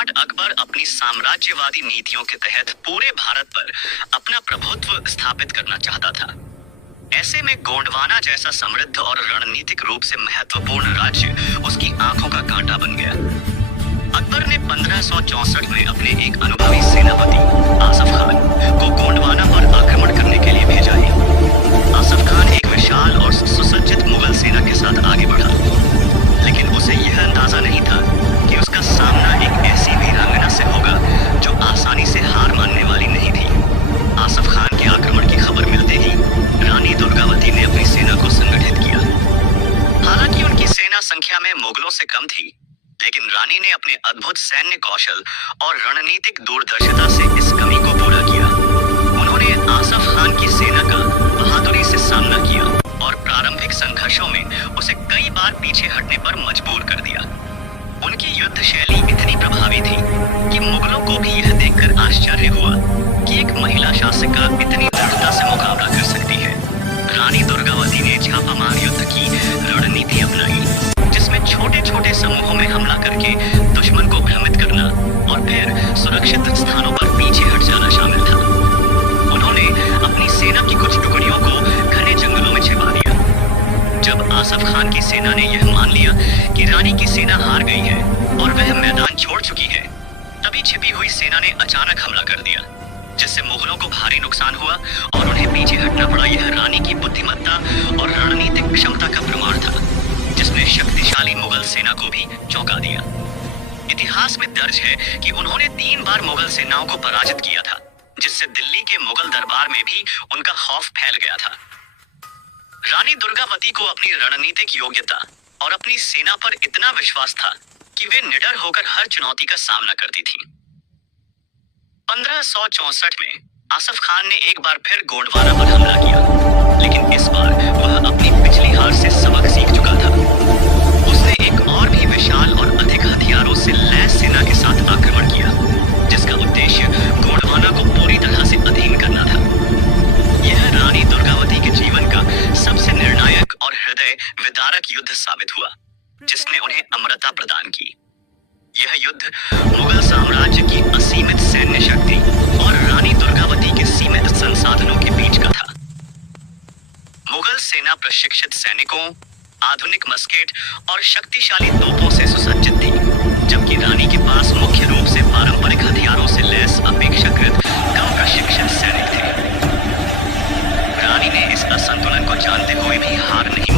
सम्राट अकबर अपनी साम्राज्यवादी नीतियों के तहत पूरे भारत पर अपना प्रभुत्व स्थापित करना चाहता था। ऐसे में गोंडवाना जैसा समृद्ध और रणनीतिक रूप से महत्वपूर्ण राज्य उसकी आंखों का कांटा बन गया। अकबर ने 1564 में अपने एक अनुभवी सेनापति आसफ खान को गोंडवाना पर आक्रमण करने के लिए भेजा है। आसफ खान एक विशाल और सुसज्जित मुगल सेना के साथ आगे बढ़ा, लेकिन उसे यह अंदाजा नहीं था कि उसका सामना एक ऐसी वीरांगना से होगा जो आसानी से हार मानने वाली नहीं थी। आसफ खान के आक्रमण की खबर मिलते ही रानी दुर्गावती ने अपनी सेना को संगठित किया। हालांकि उनकी सेना संख्या में मुगलों से कम थी, लेकिन रानी ने अपने अद्भुत सैन्य कौशल और रणनीतिक दूरदर्शिता से इस कमी को पूरा किया। उन्होंने आसफ खान की सेना का बहादुरी से सामना किया और प्रारंभिक संघर्षों में उसे कई बार पीछे हटने पर मजबूर कर दिया। उनकी युद्ध शैली इतनी प्रभावी थी कि मुगलों को भी यह देखकर आश्चर्य हुआ कि एक महिला शासिका इतनी दृढ़ता से मुकाबला कर सकती है। रानी दुर्गावती ने छापामार युद्ध की रणनीति अपनाई, जिसमें छोटे छोटे समूहों में हमला करके दुश्मन को भ्रमित करना और फिर सुरक्षित स्थानों पर पीछे हट जाना शामिल था। उन्होंने अपनी सेना की कुछ टुकड़ियों को घने जंगलों में छिपा दिया। जब आसफ खान की सेना ने यह मान लिया कि रानी की सेना हार गई है और वह मैदान छोड़ चुकी है, तभी छिपी हुई सेना ने अचानक हमला कर दिया, जिससे मुगलों को भारी नुकसान हुआ और उन्हें पीछे हटना पड़ा। यह रानी की बुद्धिमत्ता और रणनीतिक क्षमता का प्रमाण था, जिसने शक्तिशाली मुगल सेना को भी चौंका दिया। इतिहास में दर्ज है कि उन्होंने 3 बार मुगल सेनाओं को पराजित किया था, जिससे दिल्ली के मुगल दरबार में भी उनका खौफ फैल गया था। रानी दुर्गावती को अपनी रणनीतिक योग्यता और अपनी सेना पर इतना विश्वास था कि वे निडर होकर हर चुनौती का सामना करती थीं। 1564 में आसफ खान ने एक बार फिर गोंडवाना पर हमला किया, लेकिन इस बार वह अपनी पिछली हार से सबक सीख चुका था। उसने एक और भी विशाल और अधिक हथियारों से लैस सेना के साथ आक्रमण किया, जिसका उद्देश्य गोंडवाना को पूरी तरह से अधीन करना था। यह रानी दुर्गावती के जीवन का सबसे निर्णायक और हृदय विदारक युद्ध साबित हुआ, जिसने उन्हें अमरता प्रदान की। यह युद्ध मुगल साम्राज्य की असीमित सैन्य शक्ति और रानी दुर्गावती के सीमित संसाधनों के बीच का था। मुगल सेना प्रशिक्षित सैनिकों, आधुनिक मस्केट और शक्तिशाली तोपों से सुसज्जित थी, जबकि रानी के पास मुख्य रूप से पारंपरिक हथियारों से लैस अपेक्षाकृत कम प्रशिक्षित सैनिक थे। रानी ने इस असंतुलन को जानते हुए भी हार नहीं